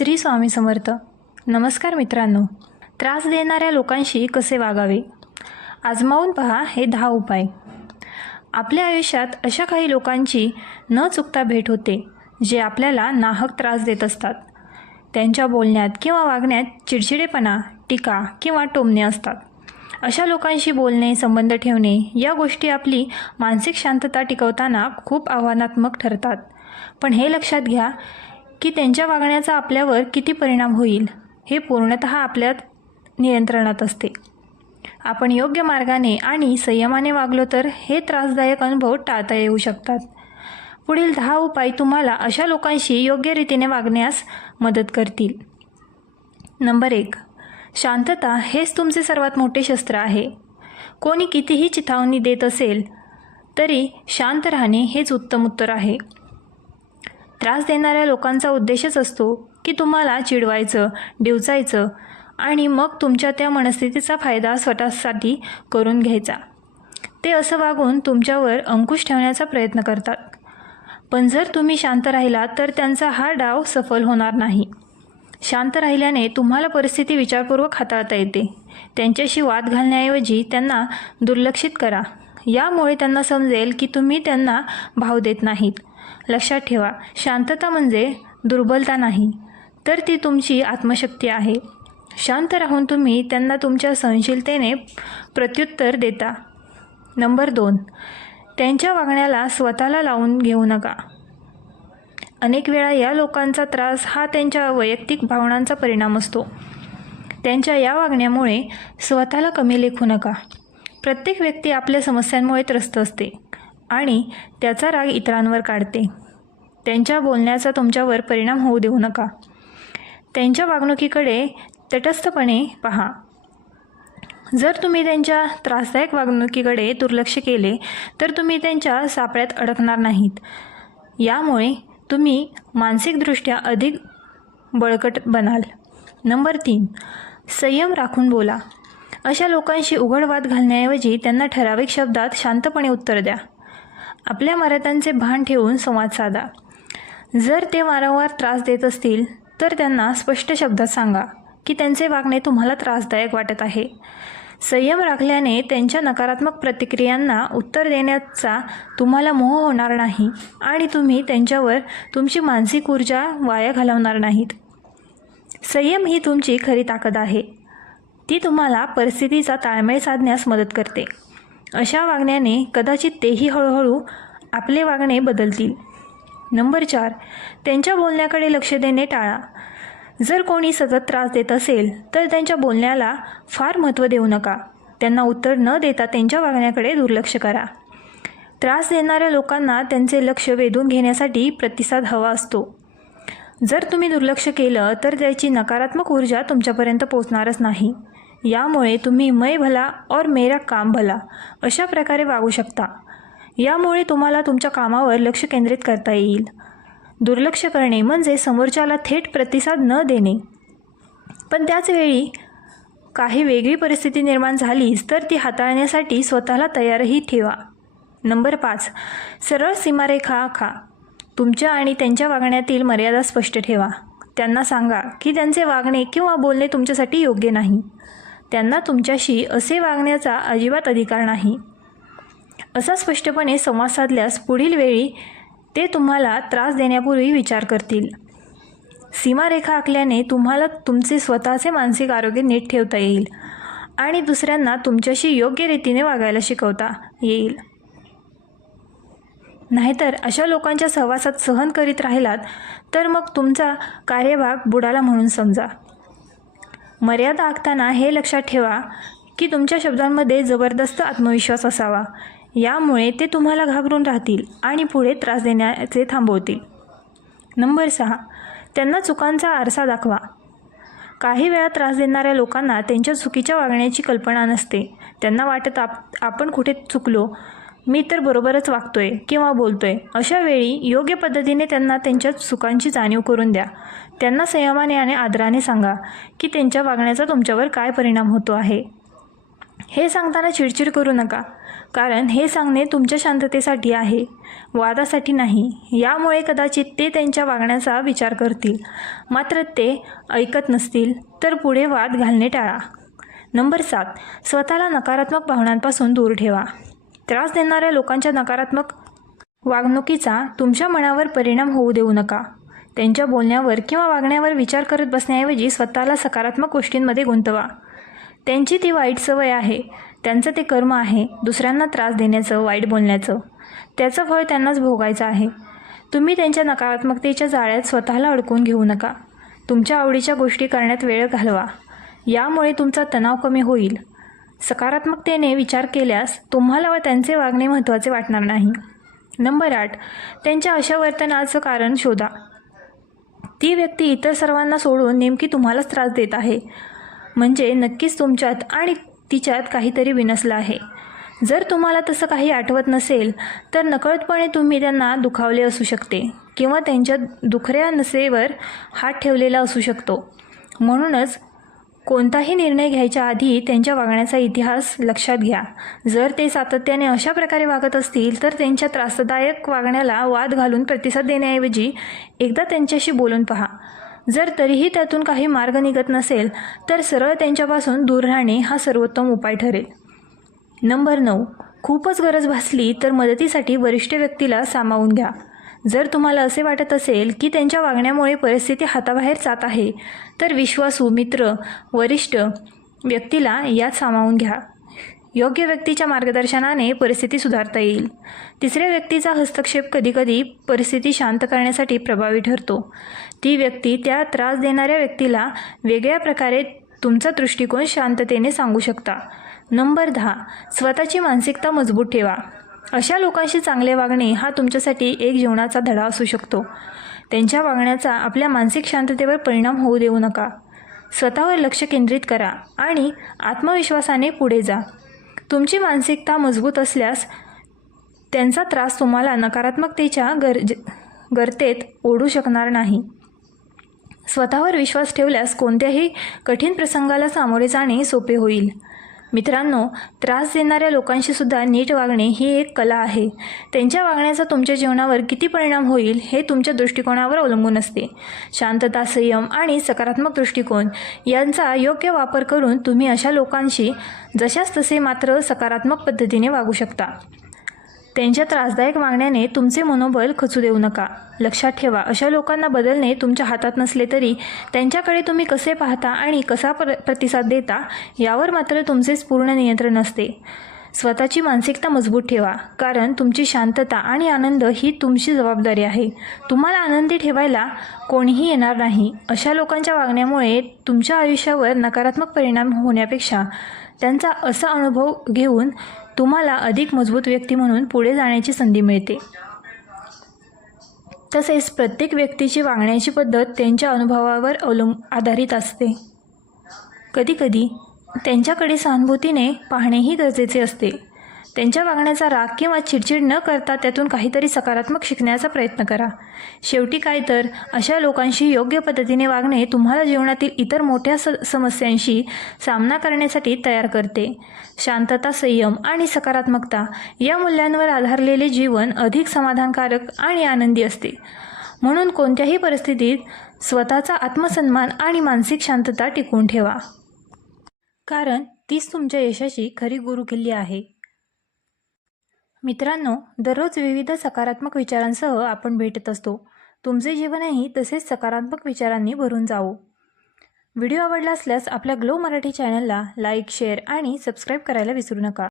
श्री स्वामी समर्थ. नमस्कार मित्रांनो. त्रास देणाऱ्या लोकांशी कसे वागावे? आजमावून पहा हे दहा उपाय. आपल्या आयुष्यात अशा काही लोकांची न चुकता भेट होते जे आपल्याला नाहक त्रास देत असतात. त्यांच्या बोलण्यात किंवा वागण्यात चिडचिडेपणा टीका किंवा टोमणे असतात. अशा लोकांशी बोलणे संबंध ठेवणे या गोष्टी आपली मानसिक शांतता टिकवताना खूप आव्हानात्मक ठरतात. पण हे लक्षात घ्या की त्यांच्या वागण्याचा आपल्यावर किती परिणाम होईल हे पूर्णत आपल्या नियंत्रणात असते. आपण योग्य मार्गाने आणि संयमाने वागलो तर हे त्रासदायक अनुभव टाळता येऊ शकतात. पुढील दहा उपाय तुम्हाला अशा लोकांशी योग्य रीतीने वागण्यास मदत करतील. नंबर एक शांतता हेच तुमचे सर्वात मोठे शस्त्र आहे. कोणी कितीही चिथावणी देत असेल तरी शांत राहणे हेच उत्तम उत्तर आहे. त्रास देणाऱ्या लोकांचा उद्देशच असतो की तुम्हाला चिडवायचं डिवचायचं आणि मग तुमच्या त्या मनस्थितीचा फायदा स्वतःसाठी करून घ्यायचा. ते असं वागून तुमच्यावर अंकुश ठेवण्याचा प्रयत्न करतात. पण जर तुम्ही शांत राहिलात तर त्यांचा हा डाव सफल होणार नाही. शांत राहिल्याने तुम्हाला परिस्थिती विचारपूर्वक हाताळता येते. त्यांच्याशी वाद घालण्याऐवजी त्यांना दुर्लक्षित करा. यामुळे त्यांना समजेल की तुम्ही त्यांना भाव देत नाहीत. लक्षात ठेवा शांतता म्हणजे दुर्बलता नाही तर ती तुमची आत्मशक्ती आहे. शांत राहून तुम्ही त्यांना तुमच्या सहनशीलतेने प्रत्युत्तर देता. नंबर दोन त्यांच्या वागण्याला स्वतःला लावून घेऊ नका. अनेक वेळा या लोकांचा त्रास हा त्यांच्या वैयक्तिक भावनांचा परिणाम असतो. त्यांच्या या वागण्यामुळे स्वतःला कमी लेखू नका. प्रत्येक व्यक्ती आपल्या समस्यांमुळे त्रस्त असते आणि त्याचा राग इतरांवर काढते. त्यांच्या बोलण्याचा तुमच्यावर परिणाम होऊ देऊ नका. त्यांच्या वागणुकीकडे तटस्थपणे पहा. जर तुम्ही त्यांच्या त्रासदायक वागणुकीकडे दुर्लक्ष केले तर तुम्ही त्यांच्या सापळ्यात अडकणार नाहीत. यामुळे तुम्ही मानसिकदृष्ट्या अधिक बळकट बनाल. नंबर तीन संयम राखून बोला. अशा लोकांशी उघड वाद घालण्याऐवजी त्यांना ठराविक शब्दात शांतपणे उत्तर द्या. आपल्या मर्यादांचे भान ठेवून संवाद साधा. जर ते वारंवार त्रास देत असतील तर त्यांना स्पष्ट शब्दात सांगा की त्यांचे वागणे तुम्हाला त्रासदायक वाटत आहे. संयम राखल्याने त्यांच्या नकारात्मक प्रतिक्रियांना उत्तर देण्याचा तुम्हाला मोह होणार नाही आणि तुम्ही त्यांच्यावर तुमची मानसिक ऊर्जा वाया घालवणार नाहीत. संयम ही तुमची खरी ताकद आहे. ती तुम्हाला परिस्थितीचा ताळमेळ साधण्यास मदत करते. अशा वागण्याने कदाचित तेही हळूहळू आपले वागणे बदलतील. नंबर चार. त्यांच्या बोलण्याकडे लक्ष देणे टाळा. जर कोणी सतत त्रास देत असेल तर त्यांच्या बोलण्याला फार महत्त्व देऊ नका. त्यांना उत्तर न देता त्यांच्या वागण्याकडे दुर्लक्ष करा. त्रास देणाऱ्या लोकांना त्यांचे लक्ष वेधून घेण्यासाठी प्रतिसाद हवा असतो. जर तुम्ही दुर्लक्ष केलं तर त्याची नकारात्मक ऊर्जा तुमच्यापर्यंत पोचणारच नाही. यामुळे तुम्ही मै भला और मेरा काम भला अशा प्रकारे वागू शकता. यामुळे तुम्हाला तुमच्या कामावर लक्ष केंद्रित करता येईल. दुर्लक्ष करणे म्हणजे समोरच्याला थेट प्रतिसाद न देणे. पण त्याचवेळी काही वेगळी परिस्थिती निर्माण झालीच तर ती हाताळण्यासाठी स्वतःला तयारही ठेवा. नंबर पाच. सरळ सीमारेखा आखा. तुमच्या आणि त्यांच्या वागण्यातील मर्यादा स्पष्ट ठेवा. त्यांना सांगा की त्यांचे वागणे किंवा बोलणे तुमच्यासाठी योग्य नाही. त्यांना तुमच्याशी असे वागण्याचा अजिबात अधिकार नाही. असा स्पष्टपणे संवाद साधल्यास पुढील वेळी ते तुम्हाला त्रास देण्यापूर्वी विचार करतील. सीमारेखा आखल्याने तुम्हाला तुमचे स्वतःचे मानसिक आरोग्य नीट ठेवता येईल आणि दुसऱ्यांना तुमच्याशी योग्य रीतीने वागायला शिकवता येईल. नाहीतर अशा लोकांच्या सहवासात सहन करीत राहिलात तर मग तुमचा कार्यभाग बुडाला म्हणून समजा. मर्यादा आखताना हे लक्षात ठेवा की तुमच्या शब्दांमध्ये जबरदस्त आत्मविश्वास असावा. यामुळे ते तुम्हाला घाबरून राहतील आणि पुढे त्रास देण्याचे थांबवतील. नंबर सहा. त्यांना चुकांचा आरसा दाखवा. काही वेळा त्रास देणाऱ्या लोकांना त्यांच्या चुकीच्या वागण्याची कल्पना नसते. त्यांना वाटत आप आपण कुठे चुकलो मी तर बरोबरच वागतोय किंवा बोलतोय. अशा वेळी योग्य पद्धतीने त्यांना त्यांच्या चुकांची जाणीव करून द्या. त्यांना संयमाने आणि आदराने सांगा की त्यांच्या वागण्याचा तुमच्यावर काय परिणाम होतो आहे. हे सांगताना चिडचिड करू नका कारण हे सांगणे तुमच्या शांततेसाठी आहे वादासाठी नाही. यामुळे कदाचित ते त्यांच्या वागण्याचा विचार करतील. मात्र ते ऐकत नसतील तर पुढे वाद घालणे टाळा. नंबर सात स्वतःला नकारात्मक भावनांपासून दूर ठेवा. त्रास देणाऱ्या लोकांच्या नकारात्मक वागणुकीचा तुमच्या मनावर परिणाम होऊ देऊ नका. त्यांच्या बोलण्यावर किंवा वागण्यावर विचार करत बसण्याऐवजी स्वतःला सकारात्मक गोष्टींमध्ये गुंतवा. त्यांची ती वाईट सवय आहे. त्यांचं ते कर्म आहे. दुसऱ्यांना त्रास देण्याचं वाईट बोलण्याचं. त्याचं फळ त्यांनाच भोगायचं आहे. तुम्ही त्यांच्या नकारात्मकतेच्या जाळ्यात स्वतःला अडकून घेऊ नका. तुमच्या आवडीच्या गोष्टी करण्यात वेळ घालवा. यामुळे तुमचा तणाव कमी होईल. सकारात्मकतेने विचार केल्यास तुम्हाला व त्यांचे वागणे महत्त्वाचे वाटणार नाही. नंबर आठ त्यांच्या अशा वर्तनाचं कारण शोधा. ती व्यक्ती इतर सर्वांना सोडून नेमकी तुम्हालाच त्रास देत आहे. म्हणजे नक्कीच तुमच्यात आणि तिच्यात काहीतरी विनसलं आहे. जर तुम्हाला तसं काही आठवत नसेल तर नकळतपणे तुम्ही त्यांना दुखावले असू शकते किंवा त्यांच्या दुखऱ्या नसेवर हात ठेवलेला असू शकतो. म्हणूनच कोणताही निर्णय घ्यायच्या आधी त्यांच्या वागण्याचा इतिहास लक्षात घ्या. जर ते सातत्याने अशा प्रकारे वागत असतील तर त्यांच्या त्रासदायक वागण्याला वाद घालून प्रतिसाद देण्याऐवजी एकदा त्यांच्याशी बोलून पहा. जर तरीही त्यातून काही मार्ग निघत नसेल तर सरळ त्यांच्यापासून दूर राहणे हा सर्वोत्तम उपाय ठरेल. नंबर नऊ. खूपच गरज भासली तर मदतीसाठी वरिष्ठ व्यक्तीला सामावून घ्या. जर तुम्हाला असे वाटत असेल की त्यांच्या वागण्यामुळे परिस्थिती हाताबाहेर जात आहे तर विश्वासू मित्र वरिष्ठ व्यक्तीला यात सामावून घ्या. योग्य व्यक्तीच्या मार्गदर्शनाने परिस्थिती सुधारता येईल. तिसऱ्या व्यक्तीचा हस्तक्षेप कधीकधी परिस्थिती शांत करण्यासाठी प्रभावी ठरतो. ती व्यक्ती त्या त्रास देणाऱ्या व्यक्तीला वेगळ्या प्रकारे तुमचा दृष्टिकोन शांततेने सांगू शकता. नंबर दहा. स्वतःची मानसिकता मजबूत ठेवा. अशा लोकांशी चांगले वागणे हा तुमच्यासाठी एक जीवनाचा धडा असू शकतो. त्यांच्या वागण्याचा आपल्या मानसिक शांततेवर परिणाम होऊ देऊ नका. स्वतःवर लक्ष केंद्रित करा आणि आत्मविश्वासाने पुढे जा. तुमची मानसिकता मजबूत असल्यास त्यांचा त्रास तुम्हाला नकारात्मकतेच्या गरज गर्तेत ओढू शकणार नाही. स्वतःवर विश्वास ठेवल्यास कोणत्याही कठीण प्रसंगाला सामोरे जाणे सोपे होईल. मित्रांनो त्रास देणाऱ्या लोकांशी सुद्धा नीट वागणे ही एक कला आहे. त्यांच्या वागण्याचा तुमच्या जीवनावर किती परिणाम होईल हे तुमच्या दृष्टिकोनावर अवलंबून असते. शांतता संयम आणि सकारात्मक दृष्टिकोन यांचा योग्य वापर करून तुम्ही अशा लोकांशी जशाच तसे मात्र सकारात्मक पद्धतीने वागू शकता. त्यांच्या त्रासदायक वागण्याने तुमचे मनोबल खचू देऊ नका. लक्षात ठेवा अशा लोकांना बदलणे तुमच्या हातात नसले तरी त्यांच्याकडे तुम्ही कसे पाहता आणि कसा प्र प्रतिसाद देता यावर मात्र तुमचेच पूर्ण नियंत्रण असते. स्वतःची मानसिकता मजबूत ठेवा कारण तुमची शांतता आणि आनंद ही तुमची जबाबदारी आहे. तुम्हाला आनंदी ठेवायला कोणीही येणार नाही. अशा लोकांच्या वागण्यामुळे तुमच्या आयुष्यावर नकारात्मक परिणाम होण्यापेक्षा त्यांचा असा अनुभव घेऊन तुम्हाला अधिक मजबूत व्यक्ती म्हणून पुढे जाण्याची संधी मिळते. तसेच प्रत्येक व्यक्तीची वागण्याची पद्धत त्यांच्या अनुभवावर अवलंब आधारित असते. कधीकधी त्यांच्याकडे सहानुभूतीने पाहणेही गरजेचे असते. त्यांच्या वागण्याचा राग किंवा चिडचिड न करता त्यातून काहीतरी सकारात्मक शिकण्याचा प्रयत्न करा. शेवटी काय तर अशा लोकांशी योग्य पद्धतीने वागणे तुम्हाला जीवनातील इतर मोठ्या स समस्यांशी सामना करण्यासाठी तयार करते. शांतता संयम आणि सकारात्मकता या मूल्यांवर आधारलेले जीवन अधिक समाधानकारक आणि आनंदी असते. म्हणून कोणत्याही परिस्थितीत स्वतःचा आत्मसन्मान आणि मानसिक शांतता टिकवून ठेवा. कारण तीच तुमच्या यशाची खरी गुरुकिल्ली आहे. मित्रांनो दररोज विविध सकारात्मक विचारांसह आपण भेटत असतो. तुमचे जीवनही तसेच सकारात्मक विचारांनी भरून जावो. व्हिडिओ आवडला असल्यास आपल्या ग्लो मराठी चॅनलला लाईक शेअर आणि सबस्क्राईब करायला विसरू नका.